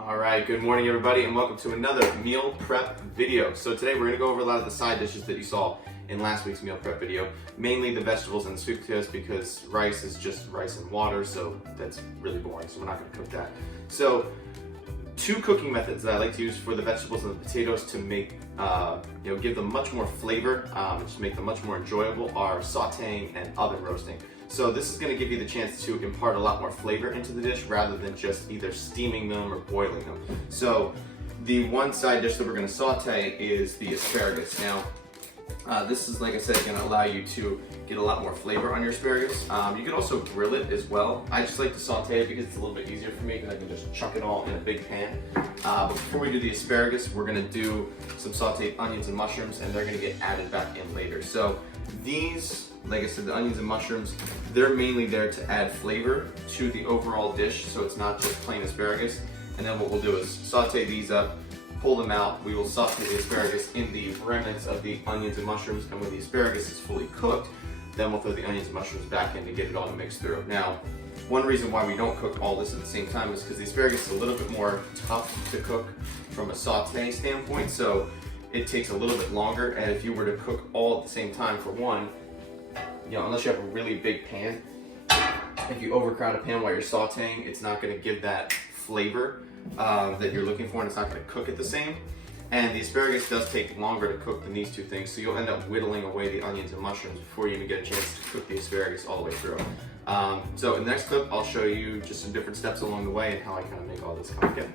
Alright, good morning everybody and welcome to another meal prep video. So today we're going to go over a lot of the side dishes that you saw in last week's meal prep video. Mainly the vegetables and the sweet potatoes because rice is just rice and water, so that's really boring, so we're not going to cook that. So two cooking methods that I like to use for the vegetables and the potatoes to make, give them much more flavor, just make them much more enjoyable are sauteing and oven roasting. So this is going to give you the chance to impart a lot more flavor into the dish rather than just either steaming them or boiling them. So the one side dish that we're going to saute is the asparagus. Now this is, like I said, going to allow you to get a lot more flavor on your asparagus. You can also grill it as well. I just like to saute it because it's a little bit easier for me because I can just chuck it all in a big pan. But before we do the asparagus, we're going to do some sauteed onions and mushrooms, and they're going to get added back in later. So these, like I said, the onions and mushrooms, they're mainly there to add flavor to the overall dish, so it's not just plain asparagus. And then what we'll do is saute these up, pull them out. We will saute the asparagus in the remnants of the onions and mushrooms, and when the asparagus is fully cooked, then we'll throw the onions and mushrooms back in to get it all mixed through. Now, one reason why we don't cook all this at the same time is because the asparagus is a little bit more tough to cook from a saute standpoint, so it takes a little bit longer. And if you were to cook all at the same time, for one, unless you have a really big pan, if you overcrowd a pan while you're sauteing, it's not going to give that flavor that you're looking for, and it's not going to cook it the same. And the asparagus does take longer to cook than these two things, so you'll end up whittling away the onions and mushrooms before you even get a chance to cook the asparagus all the way through. So in the next clip, I'll show you just some different steps along the way and how I kind of make all this come together.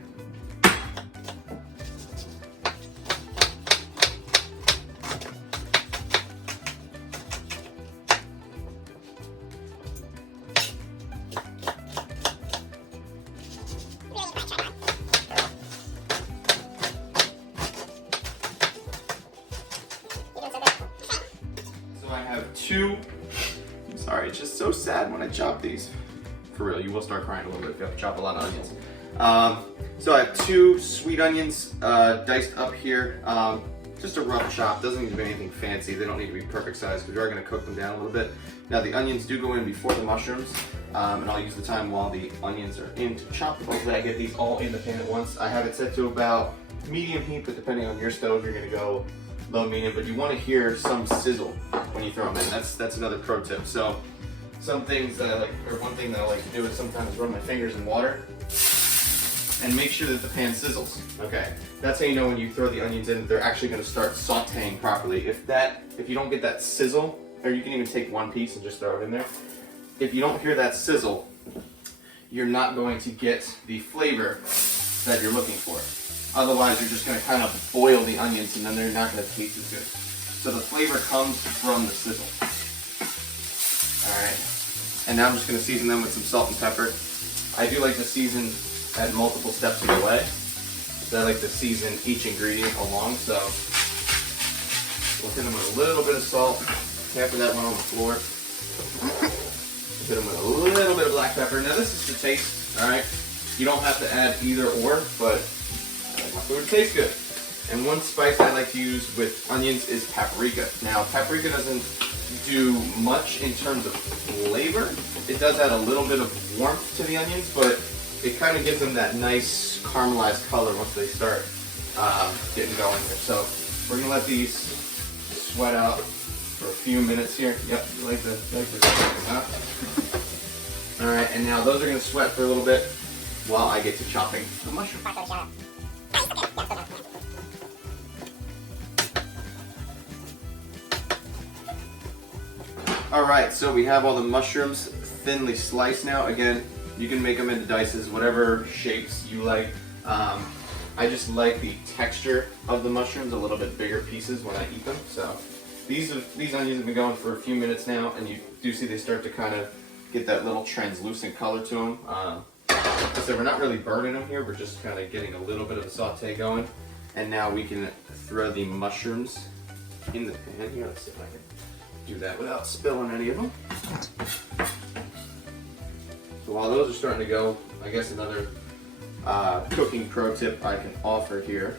I have two, sorry, it's just so sad when I chop these. For real, you will start crying a little bit if you have to chop a lot of onions. So I have two sweet onions diced up here. Just a rough chop, doesn't need to be anything fancy. They don't need to be perfect size because we are going to cook them down a little bit. Now the onions do go in before the mushrooms, and I'll use the time while the onions are in to chop. Hopefully I get these all in the pan at once. I have it set to about medium heat, but depending on your stove, you're going to go low, medium, but you want to hear some sizzle when you throw them in. That's another pro tip. So some things that I like, or one thing that I like to do is sometimes run my fingers in water and make sure that the pan sizzles. Okay, that's how you know when you throw the onions in, they're actually going to start sauteing properly. If you don't get that sizzle, or you can even take one piece and just throw it in there. If you don't hear that sizzle, you're not going to get the flavor that you're looking for. Otherwise, you're just going to kind of boil the onions and then they're not going to taste as good. So the flavor comes from the sizzle. Alright, and now I'm just going to season them with some salt and pepper. I do like to season at multiple steps of the way. So I like to season each ingredient along, so we'll hit them with a little bit of salt. After that one on the floor. Hit them with a little bit of black pepper. Now this is to taste, alright? You don't have to add either or, but my food tastes good. And one spice I like to use with onions is paprika. Now, paprika doesn't do much in terms of flavor. It does add a little bit of warmth to the onions, but it kind of gives them that nice caramelized color once they start getting going here. So we're gonna let these sweat out for a few minutes here. Yep, you like the All right, and now those are gonna sweat for a little bit while I get to chopping the mushroom. Alright, so we have all the mushrooms thinly sliced now. Again, you can make them into dices, whatever shapes you like. I just like the texture of the mushrooms, a little bit bigger pieces when I eat them. So these onions have been going for a few minutes now, and you do see they start to kind of get that little translucent color to them. So we're not really burning them here, we're just kind of getting a little bit of a saute going. And now we can throw the mushrooms in the pan here. Let's see if I can do that without spilling any of them. So while those are starting to go, I guess another cooking pro tip I can offer here,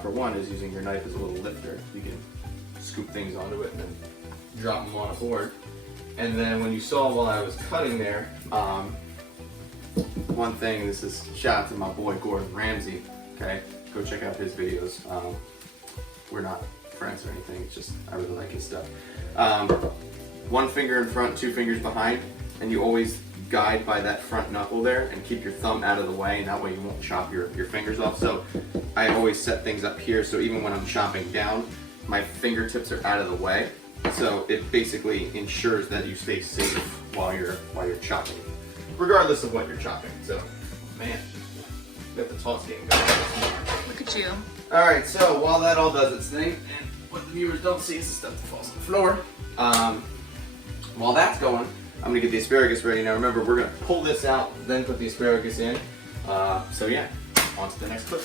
for one, is using your knife as a little lifter. You can scoop things onto it and then drop them on a board. And then when you saw while I was cutting there, one thing, this is shout out to my boy Gordon Ramsay, okay? Go check out his videos. We're not friends or anything, it's just I really like his stuff. One finger in front, two fingers behind, and you always guide by that front knuckle there and keep your thumb out of the way, and that way you won't chop your fingers off. So I always set things up here, so even when I'm chopping down, my fingertips are out of the way. So it basically ensures that you stay safe while you're chopping, regardless of what you're chopping. So, man, got the toss game going. Look at you. All right, so while that all does its thing, and what the viewers don't see is the stuff that falls on the floor. While that's going, I'm gonna get the asparagus ready. Now remember, we're gonna pull this out, then put the asparagus in. So yeah, on to the next clip.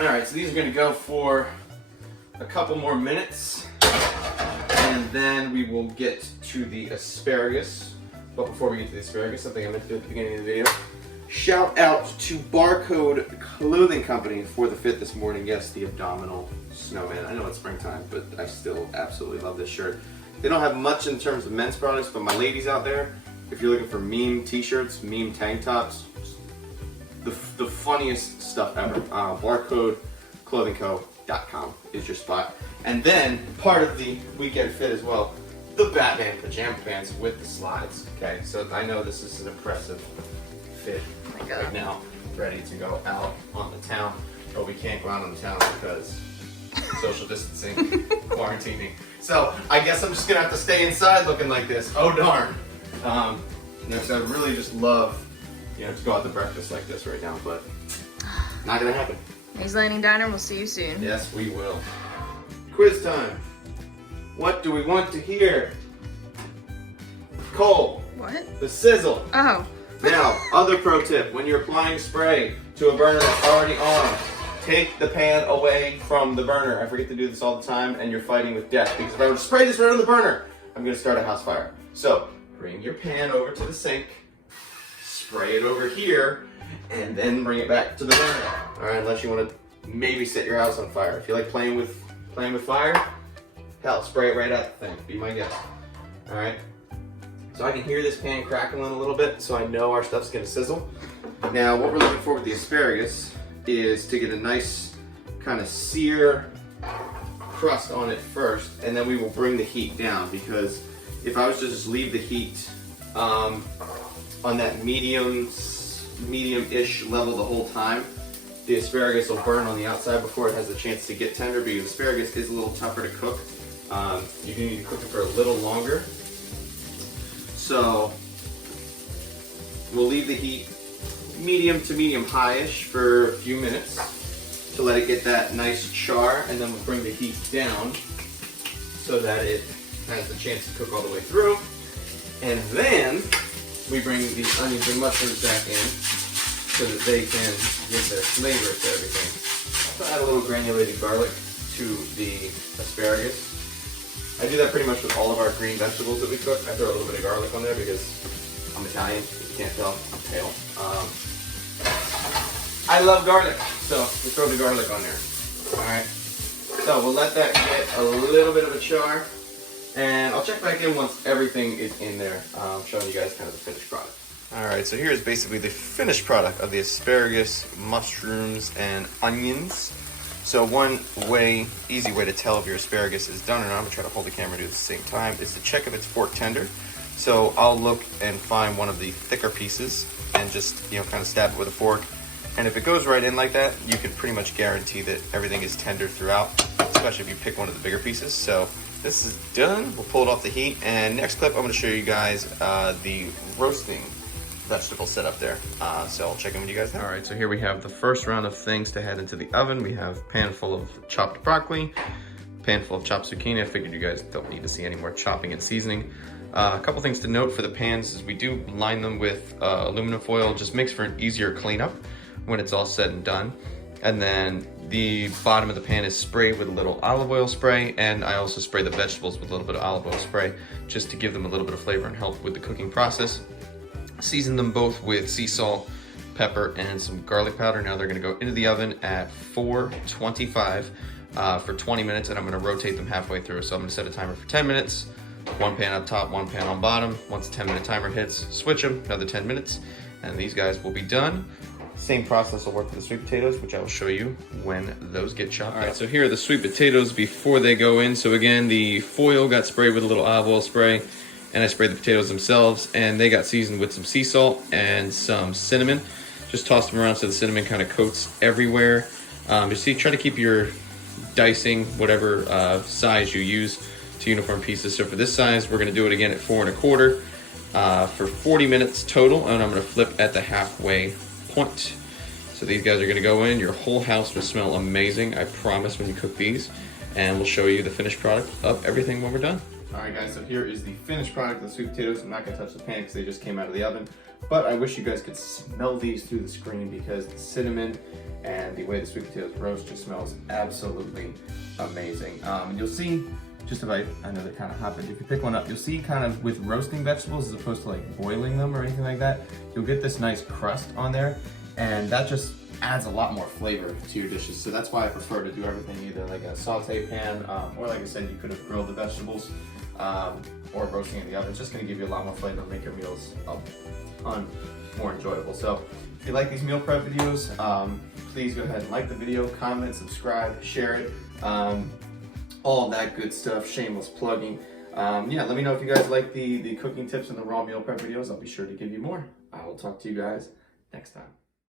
Alright, so these are going to go for a couple more minutes, and then we will get to the asparagus. But before we get to the asparagus, something I meant to do at the beginning of the video. Shout out to Barcode Clothing Company for the fit this morning. Yes, the abdominal snowman. I know it's springtime, but I still absolutely love this shirt. They don't have much in terms of men's products, but my ladies out there, if you're looking for meme t-shirts, meme tank tops, the funniest stuff ever. BarcodeClothingCo.com is your spot. And then part of the weekend fit as well, the Batman pajama pants with the slides. Okay, so I know this is an impressive fit right now, ready to go out on the town. But we can't go out on the town because social distancing, quarantining. So I guess I'm just gonna have to stay inside looking like this. Oh darn. So I really just love, to go out to breakfast like this right now, but not gonna happen. Maze Landing Diner, we'll see you soon. Yes, we will. Quiz time. What do we want to hear? Cole. What? The sizzle. Oh. Now, other pro tip, when you're applying spray to a burner that's already on, take the pan away from the burner. I forget to do this all the time, and you're fighting with death, because if I were to spray this right on the burner, I'm gonna start a house fire. So, bring your pan over to the sink, spray it over here, and then bring it back to the burner. All right, unless you want to maybe set your house on fire. If you like playing with fire, hell, spray it right at the thing. Be my guest. All right. So I can hear this pan crackling a little bit, so I know our stuff's gonna sizzle. Now, what we're looking for with the asparagus is to get a nice kind of sear crust on it first, and then we will bring the heat down, because if I was to just leave the heat on that medium-ish level the whole time, the asparagus will burn on the outside before it has a chance to get tender, because asparagus is a little tougher to cook. You need to cook it for a little longer. So we'll leave the heat medium to medium high-ish for a few minutes to let it get that nice char, and then we'll bring the heat down so that it has the chance to cook all the way through. And then we bring the onions and mushrooms back in so that they can give their flavor to everything. So add a little granulated garlic to the asparagus. I do that pretty much with all of our green vegetables that we cook. I throw a little bit of garlic on there because I'm Italian. If you can't tell, I'm pale. I love garlic, so we throw the garlic on there. All right. So we'll let that get a little bit of a char, and I'll check back in once everything is in there, showing you guys kind of the finished product. All right, so here is basically the finished product of the asparagus, mushrooms, and onions. So one easy way to tell if your asparagus is done or not, I'm gonna try to hold the camera and do it at the same time, is to check if it's fork tender. So I'll look and find one of the thicker pieces and just, kind of stab it with a fork. And if it goes right in like that, you can pretty much guarantee that everything is tender throughout, especially if you pick one of the bigger pieces. So this is done. We'll pull it off the heat. And next clip, I'm gonna show you guys the roasting vegetable setup there. So I'll check in with you guys now. All right, so here we have the first round of things to head into the oven. We have a pan full of chopped broccoli, pan full of chopped zucchini. I figured you guys don't need to see any more chopping and seasoning. A couple things to note for the pans is we do line them with aluminum foil. Just makes for an easier cleanup when it's all said and done. And then the bottom of the pan is sprayed with a little olive oil spray, and I also spray the vegetables with a little bit of olive oil spray just to give them a little bit of flavor and help with the cooking process. Season them both with sea salt pepper, and some garlic powder. Now they're gonna go into the oven at 425 for 20 minutes, and I'm gonna rotate them halfway through. So I'm gonna set a timer for 10 minutes, one pan up top, one pan on bottom. Once the 10-minute timer hits, switch them, another 10 minutes, and these guys will be done. Same process will work for the sweet potatoes, which I will show you when those get chopped. All right, so here are the sweet potatoes before they go in. So again, the foil got sprayed with a little olive oil spray, and I sprayed the potatoes themselves, and they got seasoned with some sea salt and some cinnamon. Just toss them around so the cinnamon kind of coats everywhere. You see, try to keep your dicing, whatever size you use, to uniform pieces. So for this size, we're gonna do it again at 4 1/4 for 40 minutes total, and I'm gonna flip at the halfway point. So these guys are gonna go in. Your whole house will smell amazing, I promise, when you cook these. And we'll show you the finished product of everything when we're done. All right, guys, so here is the finished product of the sweet potatoes. I'm not gonna touch the pan because they just came out of the oven, but I wish you guys could smell these through the screen because the cinnamon and the way the sweet potatoes roast just smells absolutely amazing. And you'll see, just about, I know they're kind of hot, but if you pick one up, you'll see kind of with roasting vegetables as opposed to like boiling them or anything like that, you'll get this nice crust on there, and that just adds a lot more flavor to your dishes. So that's why I prefer to do everything either like a saute pan, or like I said, you could have grilled the vegetables, or roasting in the oven. It's just gonna give you a lot more flavor and make your meals a ton more enjoyable. So if you like these meal prep videos, please go ahead and like the video, comment, subscribe, share it. All that good stuff, shameless plugging. Yeah, let me know if you guys like the cooking tips and the raw meal prep videos. I'll be sure to give you more. I will talk to you guys next time.